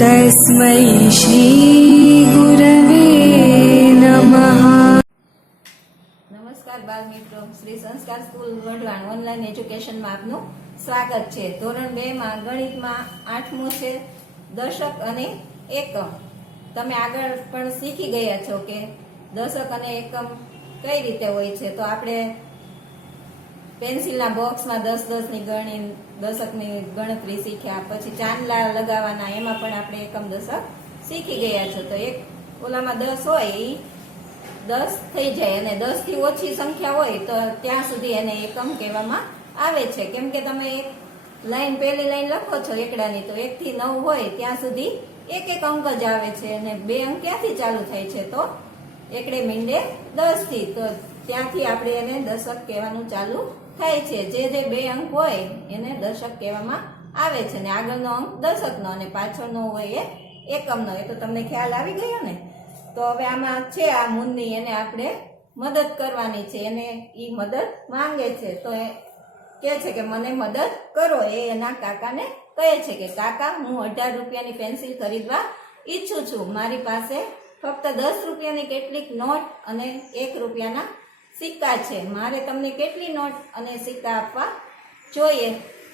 तस्मै श्रीगुरवे नमः। નમસ્કાર બાળ મિત્રો, શ્રી સંસ્કાર સ્કૂલ વઢવાણ ઓનલાઈન એજ્યુકેશનમાં આપનું સ્વાગત છે। ધોરણ 2 માં ગણિતમાં 8મું છે દશક અને એકમ। તમે આગળ પણ શીખી ગયા છો કે દશક અને એકમ કઈ રીતે હોય છે। તો આપણે પેન્સિલના બોક્સમાં 10-10 ની દશકની ગણતરી શીખ્યા, પછી ચાંદલા લગાવવાના, એમાં પણ આપણે એકમ દશક શીખી ગયા છો। તો એક ઓલામાં 10 હોય એ 10 થઈ જાય, અને 10 થી ઓછી સંખ્યા હોય તો ત્યાં સુધી એને એકમ કહેવામાં આવે છે। કેમ કે તમે એક લાઈન પહેલી લાઈન લખો છો એકડાની, તો 1 થી 9 હોય ત્યાં સુધી એક અંક જ આવે છે, અને 2 અંક ક્યાંથી ચાલુ થાય છે? તો એકડે મીંડે 10 થી, તો ત્યાંથી આપણે એને દશક કહેવાનું ચાલુ થાય છે। જે 2 અંક હોય એને દશક કહેવામાં આવે છે, ને આગળનો અંક દશકનો અને પાછળનો હોય એ એકમનો। એ તો તમને ખ્યાલ આવી ગયો ને। તો હવે આમાં છે આ મુન્ની, એને આપણે મદદ કરવાની છે, એને ઈ મદદ માંગે છે। તો એ કહે છે કે મને મદદ કરો। એ એના કાકાને કહે છે કે કાકા, હું 18 રૂપિયાની પેન્સિલ ખરીદવા ઈચ્છું છું। મારી પાસે ફક્ત 10 રૂપિયાની કેટલીક નોટ અને 1 રૂપિયાના સિક્કા છે। મારે તમને કેટલી નોટ અને સિક્કા આપવા જોઈએ?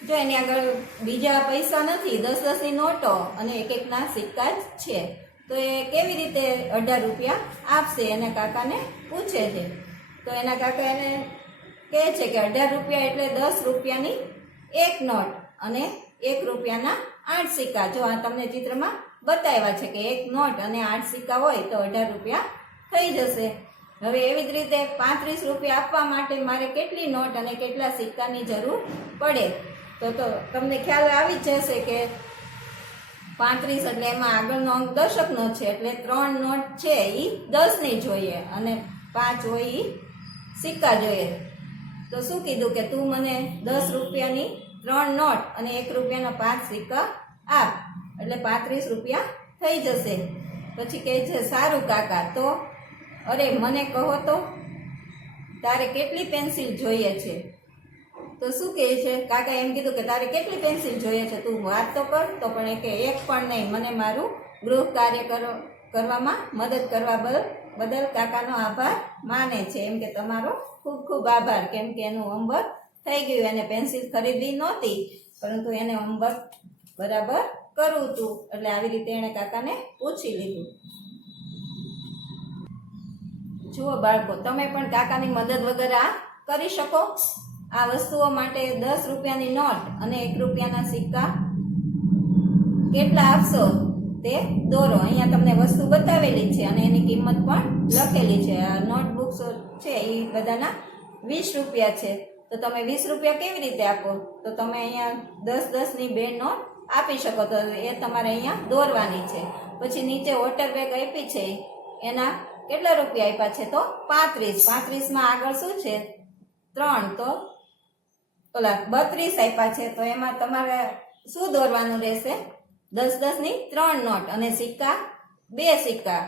જો એની આગળ બીજા પૈસા નથી, 10-10 ની નોટો અને 1-1 ના સિક્કા જ છે, તો એ કેવી રીતે 18 રૂપિયા આપશે? એના કાકાને પૂછે છે। તો એના કાકા એને કહે છે કે 18 રૂપિયા એટલે 10 રૂપિયાની 1 નોટ અને 1 રૂપિયાના 8 સિક્કા। જો આ તમને ચિત્રમાં બતાવ્યા છે કે 1 નોટ અને 8 સિક્કા હોય તો 18 રૂપિયા થઈ જશે। હવે એવી જ રીતે 35 રૂપિયા આપવા માટે મારે કેટલી નોટ અને કેટલા સિક્કાની જરૂર પડે? તો તમને ખ્યાલ આવી જ જશે કે 35 એટલે એમાં આગળનો અંક દશકનો છે, એટલે 3 નોટ છે એ 10 ની જોઈએ, અને 5 હોય એ સિક્કા જોઈએ। તો શું કીધું કે તું મને 10 રૂપિયાની 3 નોટ અને 1 રૂપિયાના 5 સિક્કા આપ, એટલે 35 રૂપિયા થઈ જશે। પછી કહે છે સારું કાકા, તો અરે મને કહો તો તારે કેટલી પેન્સિલ જોઈએ છે? તો શું કહે છે કાકા? એમ કીધું કે તારે કેટલી પેન્સિલ જોઈએ છે, તું વાત તો કર। તો પણ એ કે એક પણ નહીં, મને મારું ગૃહ કાર્ય કરવામાં મદદ કરવા બદલ કાકાનો આભાર માને છે। એમ કે તમારો ખૂબ ખૂબ આભાર, કેમ કે એનું હોમવર્ક થઈ ગયું, એને પેન્સિલ ખરીદવી નહોતી પરંતુ એને હોમવર્ક બરાબર કરવું હતું, એટલે આવી રીતે એને કાકાને પૂછી લીધું। જુઓ બાળકો, તમે પણ કાકાની મદદ વગર આ કરી શકો? આ વસ્તુઓ માટે 10 રૂપિયાની નોટ અને 1 રૂપિયાના સિક્કા કેટલા આપશો તે દોરો। અહીંયા તમને વસ્તુ બતાવેલી છે અને એની કિંમત પણ લખેલી છે। આ નોટબુક્સ છે એ બધાના 20 રૂપિયા છે। તો તમે 20 રૂપિયા કેવી રીતે આપો? તો તમે અહીંયા 10-10 ની 2 નોટ આપી શકો, તો એ તમારે અહીંયા દોરવાની છે। પછી નીચે વોટર બેગ આપી છે, એના કેટલા રૂપિયા આપ્યા છે? તો 35। 35 માં આગળ શું છે? 3, તો ઓલા 32 આપ્યા છે, તો એમાં તમારે શું દોરવાનું રહેશે? 10-10 ની 3 નોટ અને સિક્કા 2 સિક્કા।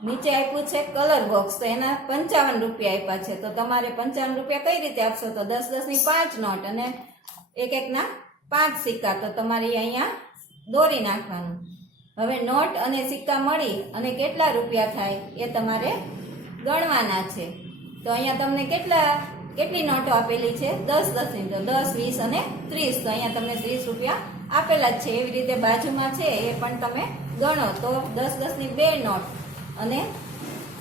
નીચે આપ્યું છે કલર બોક્સ, તો એના 55 રૂપિયા આપ્યા છે, તો તમારે 55 રૂપિયા કઈ રીતે આપશો? તો 10-10 ની 5 નોટ અને 1-1 ના 5 સિક્કા, તો તમારે અહીંયા દોરી નાખવાનું। હવે નોટ અને સિક્કા મળી અને કેટલા રૂપિયા થાય એ તમારે ગણવાના છે। તો અહીંયા તમને કેટલી નોટો આપેલી છે? 10-10 ની, તો 10, 20 અને 30, તો અહીંયા તમને 30 રૂપિયા આપેલા જ છે। એવી રીતે બાજુમાં છે એ પણ તમે ગણો, તો 10-10 ની 2 નોટ અને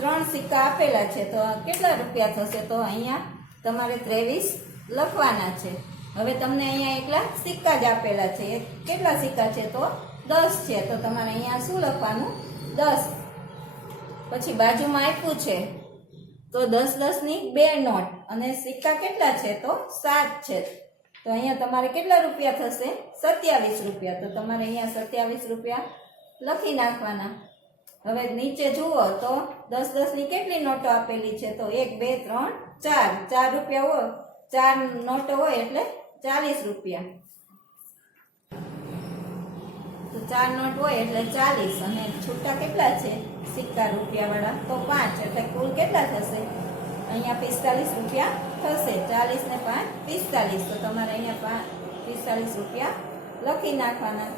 3 સિક્કા આપેલા છે, તો કેટલા રૂપિયા થશે? તો અહીંયા તમારે 23 લખવાના છે। હવે તમને અહીંયા એકલા સિક્કા જ આપેલા છે, એ કેટલા સિક્કા છે? તો 10 છે, તો તમારે અહીંયા શું લખવાનું? 10। પછી બાજુમાં આપ્યું છે તો 10-10 ની 2 નોટ અને સિક્કા કેટલા છે? તો 7 છે, તો અહીંયા તમારે કેટલા રૂપિયા થશે? 27 રૂપિયા, તો તમારે અહીંયા 27 રૂપિયા લખી નાખવાના। હવે નીચે જુઓ તો 10-10 ની કેટલી નોટો આપેલી છે? તો 1, 2, 3, 4 રૂપિયા હોય, 4 નોટો હોય એટલે 40 રૂપિયા, તો 4 નોટ હોય એટલે 40, અને છૂટા કેટલા છે સિક્કા રૂપિયા વાળા? તો 5, એટલે કુલ કેટલા થશે? અહીંયા 45 રૂપિયા થશે। 40 ને 5 45, તો તમારે અહીંયા 45 રૂપિયા લખી નાખવાના।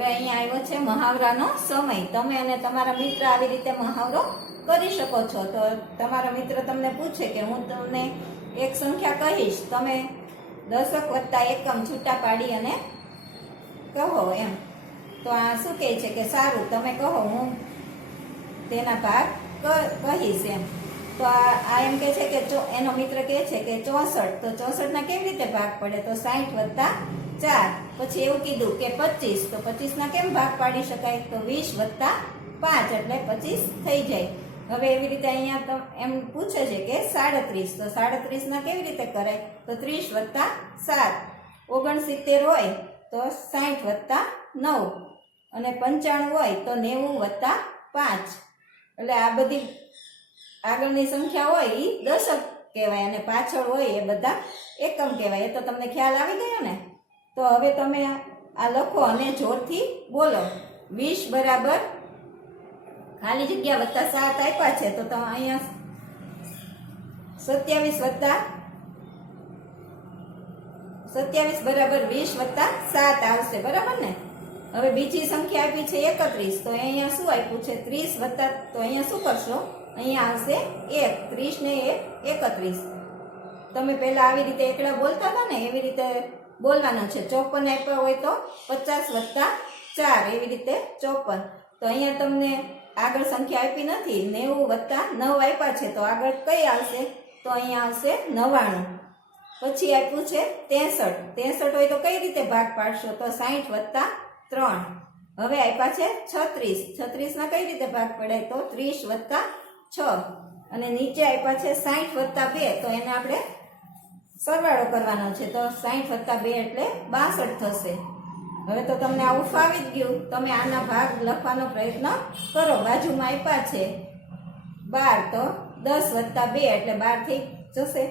હવે અહીંયા આવ્યો છે મહાવરાનો સમય. તમે અને તમારા મિત્ર આવી રીતે મહાવરો કરી શકો છો. તો તમારો મિત્ર તમને પૂછે કે હું તમને એક સંખ્યા કહીશ, તમે દશક વત્તા એકમ છૂટા પાડી અને કહો એમ. તો આ શું કહે છે કે સારું તમે કહો, હું તેના ભાગ કહીશ એમ. તો આ એમ કે છે કે એનો મિત્ર કહે છે કે 64. તો 64 ના કેવી રીતે ભાગ પડે? તો 60 વત્તા 4. પછી એવું કીધું કે 25. તો 25 ના કેમ ભાગ પાડી શકાય? તો 20 વત્તા 5 એટલે 25 થઈ જાય. હવે એવી રીતે અહીંયા તો એમ પૂછે છે કે 37. તો 37 ના કેવી રીતે કરાય? તો 30 વત્તા 7. 69 હોય તો 60 વત્તા 9 અને 95 હોય તો 90 વત્તા 5. એટલે આ બધી આગળની સંખ્યા હોય એ દશક કહેવાય અને પાછળ હોય એ બધા એકમ કહેવાય. એ તો તમને ખ્યાલ આવી ગયો ને? તો હવે તમે આ લખો અને જોરથી બોલો. 20 બરાબર ખાલી જગ્યા વત્તા 7 આપ્યા છે તો તમે અહીંયા 27 બરાબર 20 વત્તા 7 આવશે, બરાબર ને? હવે બીજી સંખ્યા આપી છે 31. તો અહીંયા શું આપ્યું છે? 30 વત્તા, તો અહીંયા શું કરશો? અહીંયા આવશે 1. 30 ને 1 31. તમે પહેલા આવી રીતે એકડા બોલતા હતા ને એવી રીતે બોલવાનું છે. 54 આપ્યા હોય તો 50 વત્તા 4 એવી રીતે 54. તો અહીંયા તમને આગળ સંખ્યા આપી નથી. 90 વત્તા 9 આપ્યા છે તો આગળ કઈ આવશે? તો અહીંયા આવશે 99. પછી આપ્યું છે 63. 63 હોય તો કઈ રીતે ભાગ પાડશો? તો 60 વત્તા 3. હવે આપ્યા છે 36. 36 ના કઈ રીતે ભાગ પડાય? તો 30 વત્તા 6. અને નીચે આપ્યા છે 60 વત્તા 2. તો એને આપણે સરવાળો કરવાનો છે. તો 60 વત્તા 2 એટલે 62 થશે. હવે તો તમને આવું ફાવી જ ગયું. તમે આના ભાગ લખવાનો પ્રયત્ન કરો. બાજુમાં આપ્યા છે 12. તો 10 વત્તા 2 એટલે 12 થઈ જશે.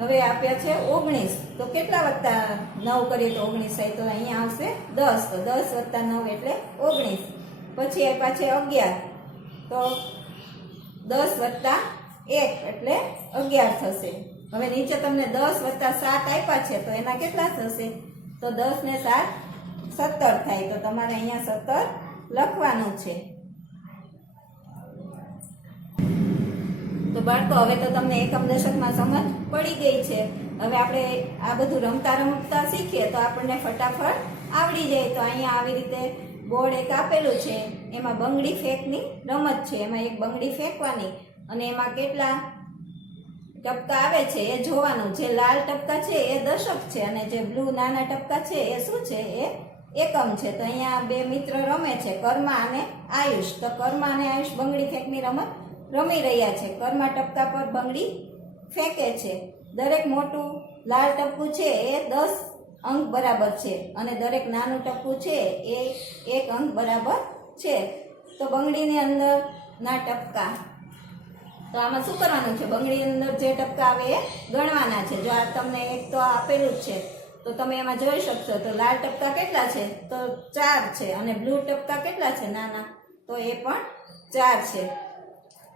હવે આપ્યા છે 19. તો કેટલા વત્તા 9 કરીએ તો 19 થાય? તો અહીંયા આવશે 10. તો 10 વત્તા 9 એટલે 19. પછી આપ્યા છે 11. તો 10 વત્તા 1 એટલે 11 થશે. હવે નીચે તમને 10 વત્તા 7 આપ્યા છે તો એના કેટલા થશે? તો 10 ને 7 17 થાય. તો તમારે અહીંયા 17 લખવાનું છે. તો બાળકો હવે તો તમને એકમ દશકમાં સમજ પડી ગઈ છે. હવે આપણે આ બધું રમતા રમતા શીખીએ તો આપણને ફટાફટ આવડી જાય. તો અહીંયા આવી રીતે બોર્ડ એક આપેલું છે, એમાં બંગડી ફેંકની રમત છે. એમાં એક બંગડી ફેંકવાની અને એમાં કેટલા ટપકા આવે છે એ જોવાનું. જે લાલ ટપકા છે એ દશક છે અને જે બ્લુ નાના ટપકા છે એ શું છે? એ એકમ છે. તો અહીંયા બે મિત્ર રમે છે, કર્મા અને આયુષ. તો કર્મા અને આયુષ બંગડી ફેંકની રમત રમી રહ્યા છે. કર્મા ટપકા પર બંગડી ફેંકે છે. દરેક મોટું લાલ ટપકું છે એ 10 અંક બરાબર છે અને દરેક નાનું ટપકું છે એ 1 અંક બરાબર છે. તો બંગડીની અંદર ના ટપકા, તો આમાં શું કરવાનું છે? બંગડીની અંદર જે ટપકા આવે એ ગણવાના છે. જો આ તમને એક તો આપેલું જ છે તો તમે એમાં જોઈ શકશો. તો લાલ ટપકા કેટલા છે? તો 4 છે. અને બ્લુ ટપકા કેટલા છે નાના? તો એ પણ 4 છે.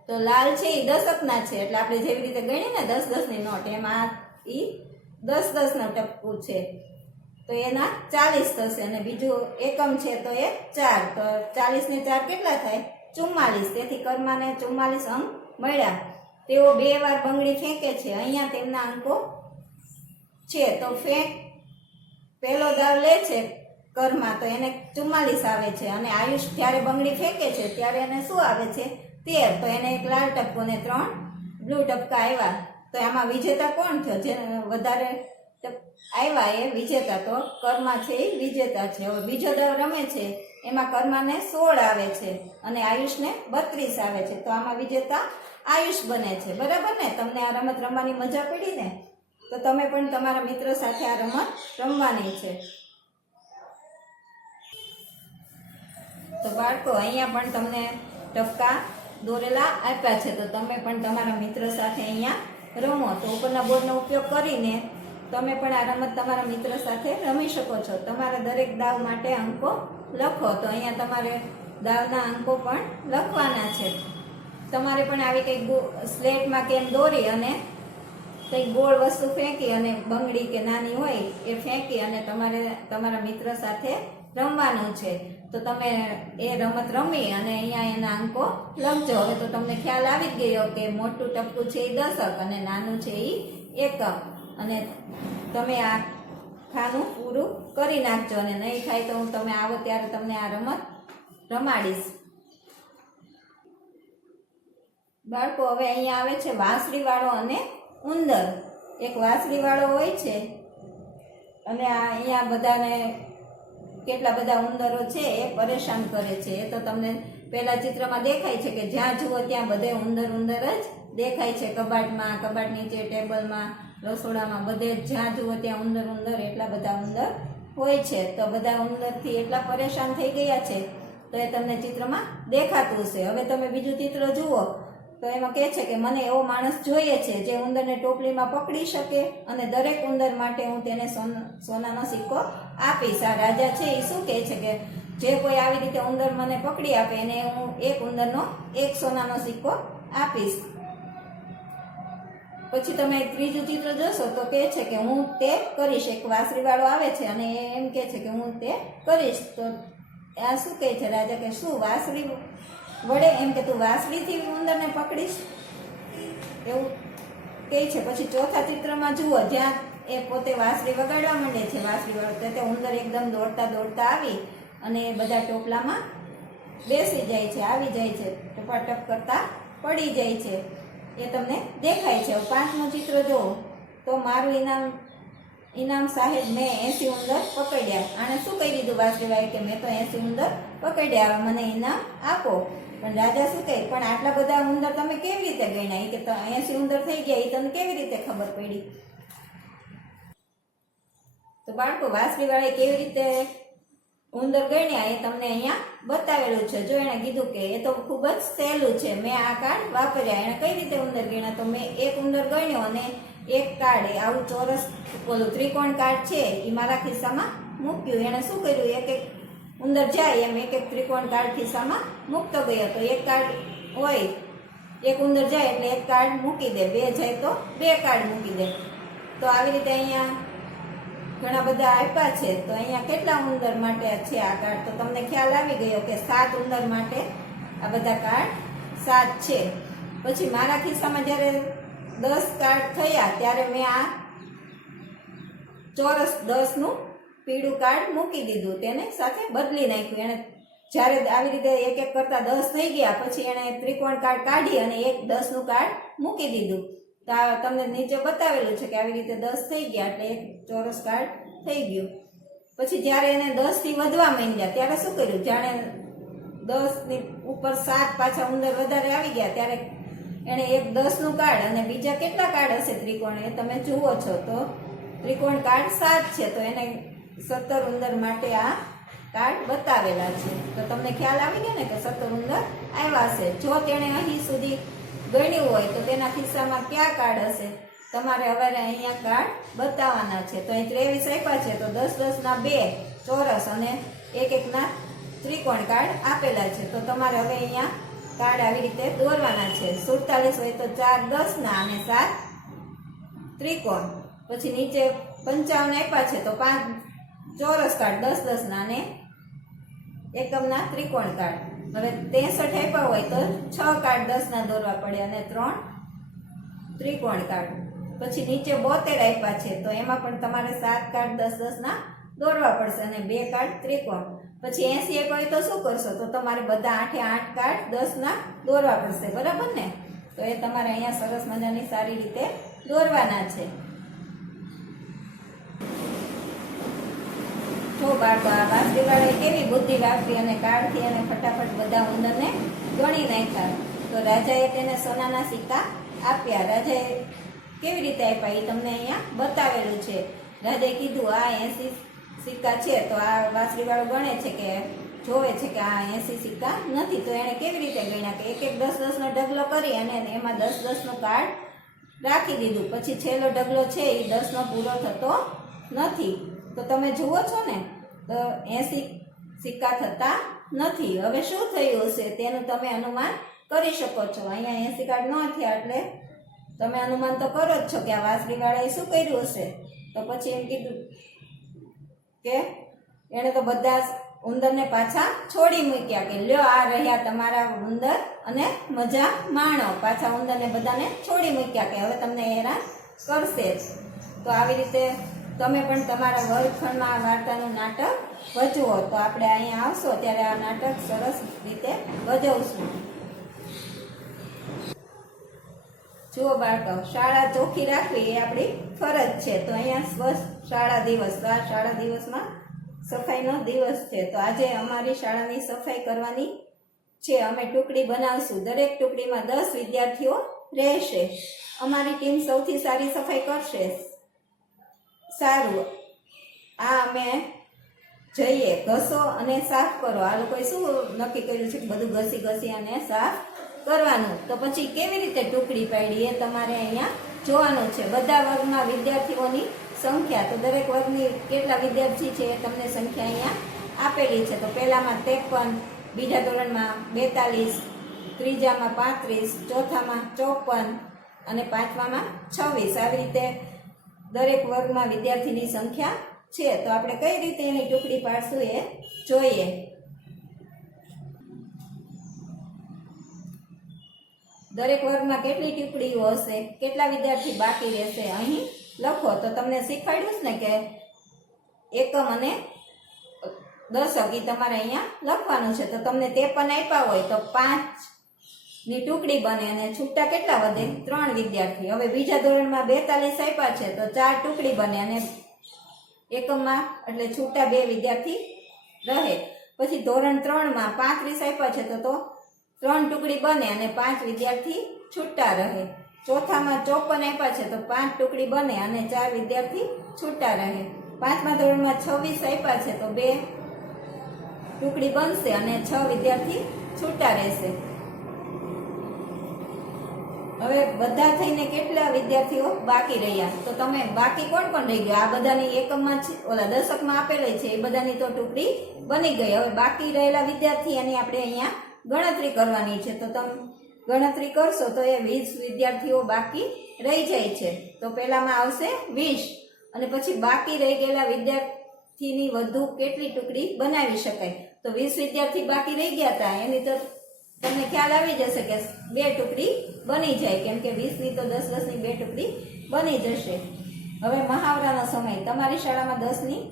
તો લાલ છે એ દશકના છે એટલે આપણે જેવી રીતે ગણીએ ને 10-10 ની નોટ, એમાં એ 10-10 નું ટપકું છે તો એના 40 થશે. અને બીજું એકમ છે તો એ 4. તો 40 ને 4 કેટલા થાય? 44. તેથી કર્માને 44 અંક મળ્યા. તેઓ 2 વાર બંગડી ફેંકે છે. અહીંયા તેમના અંકો છે. તો પહેલો દાવ લે છે કર્મા તો એને 44 આવે છે અને આયુષ જ્યારે બંગડી ફેંકે છે ત્યારે એને શું આવે છે? 13. તો એને એક લાલ ટપકો ને 3 બ્લુ ટપકા આવ્યા. તો આમાં વિજેતા કોણ થયો? જે વધારે આવ્યા એ વિજેતા. તો કર્મા છે એ વિજેતા છે. હવે બીજો દાવ રમે છે એમાં કર્માને 16 આવે છે અને આયુષને 32 આવે છે. તો આમાં વિજેતા આયુષ બને છે. બરાબર ને? તમને આ રમત રમવાની મજા પડી ને? તો તમે પણ તમારા મિત્રો સાથે આ રમત રમવાની છે. તો બાળકો અહીંયા પણ તમને ટપકા દોરેલા આપ્યા છે તો તમે પણ તમારા મિત્રો સાથે અહીંયા રમો. તો ઉપરના બોર્ડનો ઉપયોગ કરીને તમે પણ આ રમત તમારા મિત્રો સાથે રમી શકો છો. તમારા દરેક દાવ માટે અંકો લખો. તો અહીંયા તમારે દાવના અંકો પણ લખવાના છે. તમારે પણ આવી કંઈક સ્લેટમાં કેમ દોરી અને કંઈક ગોળ વસ્તુ ફેંકી અને બંગડી કે નાની હોય એ ફેંકી અને તમારે તમારા મિત્ર સાથે રમવાનું છે. તો તમે એ રમત રમી અને અહીંયા એના અંકો લખજો. હવે તો તમને ખ્યાલ આવી જ ગયો કે મોટું ટપકું છે એ દશક અને નાનું છે એ એકમ. અને તમે આ ખાનું પૂરું કરી નાખજો અને નહીં થાય તો હું તમે આવો ત્યારે તમને આ રમત રમાડીશ. બાળકો હવે અહીંયા આવે છે વાંસળી વાળો અને ઉંદર. એક વાંસળી વાળો હોય છે અને આ અહીંયા બધાને કેટલા બધા ઉંદરો છે એ પરેશાન કરે છે. એ તો તમને પહેલા ચિત્રમાં દેખાય છે કે જ્યાં જુઓ ત્યાં બધે ઉંદર જ દેખાય છે. કબાટમાં, કબાટ નીચે, ટેબલમાં, રસોડામાં, બધે જ્યાં જુઓ ત્યાં ઉંદર એટલા બધા ઉંદર હોય છે. તો બધા ઉંદરથી એટલા પરેશાન થઈ ગયા છે તો એ તમને ચિત્રમાં દેખાતું હશે. હવે તમે બીજું ચિત્ર જુઓ તો એમાં કહે છે કે મને એવો માણસ જોઈએ છે જે ઉંદરને ટોપલીમાં પકડી શકે અને દરેક ઉંદર માટે હું તેને સોનાનો સિક્કો આપીશ. આ રાજા છે એ શું કહે છે કે જે કોઈ આવી રીતે ઉંદર મને પકડી આપે એને હું એક ઉંદરનો એક સોનાનો સિક્કો આપીશ. પછી તમે ત્રીજું ચિત્ર જોશો તો કહે છે કે હું તે કરીશ. એક વાંસળી વાળો આવે છે અને એમ કહે છે કે હું તે કરીશ. તો આ શું કહે છે રાજા કે શું વાંસળી વડે, એમ કે તું વાંસળીથી ઉંદરને પકડીશ એવું કહે છે. પછી ચોથા ચિત્રમાં જુઓ જ્યાં એ પોતે વાંસળી વગાડવા માંડે છે વાંસળી વાળો, તો તે ઉંદર એકદમ દોડતા આવી અને એ બધા ટોપલામાં બેસી જાય છે, આવી જાય છે, ટપાટપ કરતા પડી જાય છે. એ તમને દેખાય છે. પાંચમું ચિત્ર જુઓ તો મારું ઇનામ સાહેબ, મેં 80 ઉંદર પકડ્યા. આને શું કહી દીધું વાંસળી વાળે કે મેં તો 80 ઉંદર પકડ્યા, મને ઇનામ આપો. પણ રાજા શું કહે પણ આટલા બધા ઉંદર તમે કેવી રીતે ગણ્યા? કે 80 ઉંદર થઈ ગયા એ તમને કેવી રીતે ખબર પડી? તો બાળકો વાંસળી વાળે કેવી રીતે ઉંદર ગણ્યા એ તમને અહીંયા બતાવેલું છે. જો એણે કીધું કે એ તો ખૂબ જ સહેલું છે, મેં આ કાર્ડ વાપર્યા. એણે કઈ રીતે ઉંદર ગણ્યા? તો મેં એક ઉંદર ગણ્યો અને એક કાર્ડ, આવું ચોરસ ઓલું ત્રિકોણ કાર્ડ છે એ મારા ખિસ્સામાં મૂક્યું. એણે શું કર્યું? એક ઉંદર જાય એમ એક ત્રિકોણ કાર્ડ ખિસ્સામાં મૂકતો ગયો. તો એક કાર્ડ હોય, એક ઉંદર જાય એટલે એક કાર્ડ મૂકી દે, બે જાય તો બે કાર્ડ મૂકી દે. તો આવી રીતે અહીંયા ઘણા બધા આપ્યા છે. તો અહીંયા કેટલા ઉંદર માટે છે આ કાર્ડ? તો તમને ખ્યાલ આવી ગયો કે 7 ઉંદર માટે આ બધા કાર્ડ 7 છે. પછી મારા ખિસ્સામાં જ્યારે 10 કાર્ડ થયા ત્યારે મેં આ ચોરસ 10 નું પીળું કાર્ડ મૂકી દીધું, તેને સાથે બદલી નાખ્યું. એને જ્યારે આવી રીતે એક એક કરતા 10 થઈ ગયા પછી એને ત્રિકોણ કાર્ડ કાઢી અને એક 10 નું કાર્ડ મૂકી દીધું. તો આ તમને નીચે બતાવેલું છે કે આવી રીતે 10 થઈ ગયા એટલે એક ચોરસ કાર્ડ થઈ ગયું. પછી જ્યારે એને 10 થી વધવા માંડ્યા ત્યારે શું કર્યું? જાણે 10 ની ઉપર 7 પાછા ઉંદર વધારે આવી ગયા ત્યારે એને એક 10 નું કાર્ડ અને બીજા કેટલા કાર્ડ હશે ત્રિકોણ એ તમે જુઓ છો. તો ત્રિકોણ કાર્ડ 7 છે. તો એને 17 ઉંદર માટે આ કાર્ડ બતાવેલા છે. તો તમને ખ્યાલ આવી ગયો ને કે 17 ઉંદર આવ્યા હશે. જો તેણે અહીં સુધી ગણ્યું હોય તો તેના ખિસ્સામાં કયા કાર્ડ હશે? તમારે હવે અહીંયા કાર્ડ બતાવવાના છે. તો અહીં 23 આપ્યા છે તો 10 ના 2 ચોરસ અને 1 ના ત્રિકોણ કાર્ડ આપેલા છે. તો તમારે હવે અહીંયા કાર્ડ આવી રીતે દોરવાના છે. 47 હોય તો 4 10 ના અને 7 ત્રિકોણ. પછી નીચે 55 આપ્યા છે તો 5 ચોરસ કાર્ડ 10 ના અને એકમના ત્રિકોણ કાર્ડ. હવે 63 આપ્યા હોય તો 6 કાર્ડ 10 ના દોરવા પડે અને 3 ત્રિકોણ કાર્ડ. પછી નીચે 72 આપ્યા છે તો એમાં પણ તમારે 7 કાર્ડ 10 ના દોરવા પડશે અને 2 કાર્ડ ત્રિકોણ. પછી 80 આપ્યા હોય તો શું કરશો? તો તમારે બધા 8 કાર્ડ 10 ના દોરવા પડશે, બરાબર ને? તો એ તમારે અહીંયા સરસ મજાની સારી રીતે દોરવાના છે. જો બાળકો આ વાંસળી વાળાએ કેવી બુદ્ધિ વાપરી અને કાર્ડથી અને ફટાફટ બધા ઉંદરને ગણી નાખ્યા. તો રાજાએ તેને સોનાના સિક્કા આપ્યા. રાજાએ કેવી રીતે આપ્યા એ તમને અહીંયા બતાવેલું છે. રાજાએ કીધું આ 80 સિક્કા છે. તો આ વાંસળી વાળો ગણે છે કે જોવે છે કે આ 80 સિક્કા નથી. તો એને કેવી રીતે ગણ્યા કે એક 10 નો ઢગલો કરી અને એમાં 10 નું કાર્ડ રાખી દીધું. પછી છેલ્લો ઢગલો છે એ 10 નો પૂરો થતો નથી. તો તમે જુઓ છો ને તો 80 સિક્કા થતા નથી. હવે શું થયું હશે તેનું તમે અનુમાન કરી શકો છો. અહીંયા 80 કાર્ડ ન થયા એટલે તમે અનુમાન તો કરો જ છો કે આ વાંસળી વાળાએ શું કર્યું હશે. તો પછી એમ કીધું કે એને તો બધા ઉંદરને પાછા છોડી મૂક્યા કે લ્યો આ રહ્યા તમારા ઉંદર અને મજા માણો. પાછા ઉંદરને બધાને છોડી મૂક્યા કે હવે તમને હેરાન કરશે જ. તો આવી રીતે તમે પણ તમારા વર્ગખંડમાં આ વાર્તાનું નાટક ભજવો. તો આપણે અહીંયા આવશો ત્યારે આ નાટક સરસ રીતે ભજવશું. જુઓ બાળકો, શાળા ચોખ્ખી રાખવી એ આપણી ફરજ છે. તો અહીંયા સ્વચ્છ શાળા દિવસ, તો આ શાળા દિવસમાં સફાઈનો દિવસ છે. તો આજે અમારી શાળાની સફાઈ કરવાની છે. અમે ટુકડી બનાવશું. દરેક ટુકડીમાં 10 વિદ્યાર્થીઓ રહેશે. અમારી ટીમ સૌથી સારી સફાઈ કરશે. સારું, આ અમે જઈએ, ઘસો અને સાફ કરો. આ લોકોએ શું નક્કી કર્યું છે કે બધું ઘસી અને સાફ કરવાનું. તો પછી કેવી રીતે ટુકડી પાડી એ તમારે અહીંયા જોવાનું છે. બધા વર્ગમાં વિદ્યાર્થીઓની સંખ્યા, તો દરેક વર્ગની કેટલા વિદ્યાર્થી છે એ તમને સંખ્યા અહીંયા આપેલી છે. તો પહેલામાં 53, બીજા ધોરણમાં 42, ત્રીજામાં 35, ચોથામાં 54 અને પાંચમામાં 26. આવી રીતે દરેક વર્ગમાં વિદ્યાર્થીની સંખ્યા છે. તો આપણે કઈ રીતે એની ટુકડી પાડશું એ જોઈએ. દરેક વર્ગમાં કેટલી ટુકડીઓ હશે, કેટલા વિદ્યાર્થી બાકી રહેશે, અહીં લખો. તો તમને શીખવાડ્યું છે ને કે એકમ અને દશક એ તમારે અહીંયા લખવાનું છે. તો તમને 53 આપ્યા હોય તો 5 ની ટુકડી બને અને છૂટા કેટલા વધે? 3 વિદ્યાર્થી. હવે બીજા ધોરણમાં 42 આપ્યા છે તો 4 ટુકડી બને અને એકમમાં એટલે છૂટા 2 વિદ્યાર્થી રહે. પછી ધોરણ 3 માં 35 આપ્યા છે તો 3 ટુકડી બને અને 5 વિદ્યાર્થી છૂટા રહે. ચોથામાં 54 આપ્યા છે તો 5 ટુકડી બને અને 4 વિદ્યાર્થી છૂટા રહે. પાંચમા ધોરણમાં 26 આપ્યા છે તો 2 ટુકડી બનશે અને 6 વિદ્યાર્થી છૂટા રહેશે. હવે બધા થઈને કેટલા વિદ્યાર્થીઓ બાકી રહ્યા? તો તમે બાકી કોણ કોણ રહી ગયો? આ બધાની એકમમાં ઓલા દશકમાં આપેલી છે એ બધાની તો ટુકડી બની ગઈ. હવે બાકી રહેલા વિદ્યાર્થી એની આપણે અહીંયા ગણતરી કરવાની છે. તો તમે ગણતરી કરશો તો એ 20 વિદ્યાર્થીઓ બાકી રહી જાય છે. તો પહેલામાં આવશે 20 અને પછી બાકી રહી ગયેલા વિદ્યાર્થીની વધુ કેટલી ટુકડી બનાવી શકાય? તો 20 વિદ્યાર્થી બાકી રહી ગયા હતા એની તો તમને ખ્યાલ આવી જશે કે 2 ટુકડી બની જાય, કેમ કે 20 ની તો 10 ની 2 ટુકડી બની જશે. હવે મહાવરાનો સમય. તમારી શાળામાં 10 ની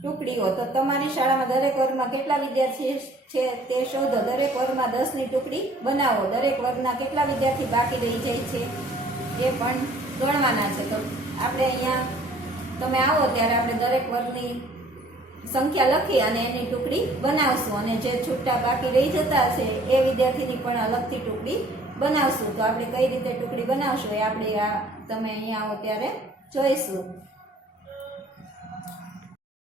ટુકડીઓ. તો તમારી શાળામાં દરેક વર્ગમાં કેટલા વિદ્યાર્થી છે તે શોધો. દરેક વર્ગમાં 10 ની ટુકડી બનાવો. દરેક વર્ગના કેટલા વિદ્યાર્થી બાકી રહી જાય છે એ પણ ગણવાના છે. તો આપણે અહીંયા તમે આવો ત્યારે આપણે દરેક વર્ગની સંખ્યા લખી અને એની ટુકડી બનાવશું અને જે છૂટા બાકી રહી જતા હશે એ વિદ્યાર્થીની પણ અલગથી ટુકડી બનાવશું. તો આપણે કઈ રીતે ટુકડી બનાવશું એ આપણે તમે અહીંયા આવો ત્યારે જોઈશું.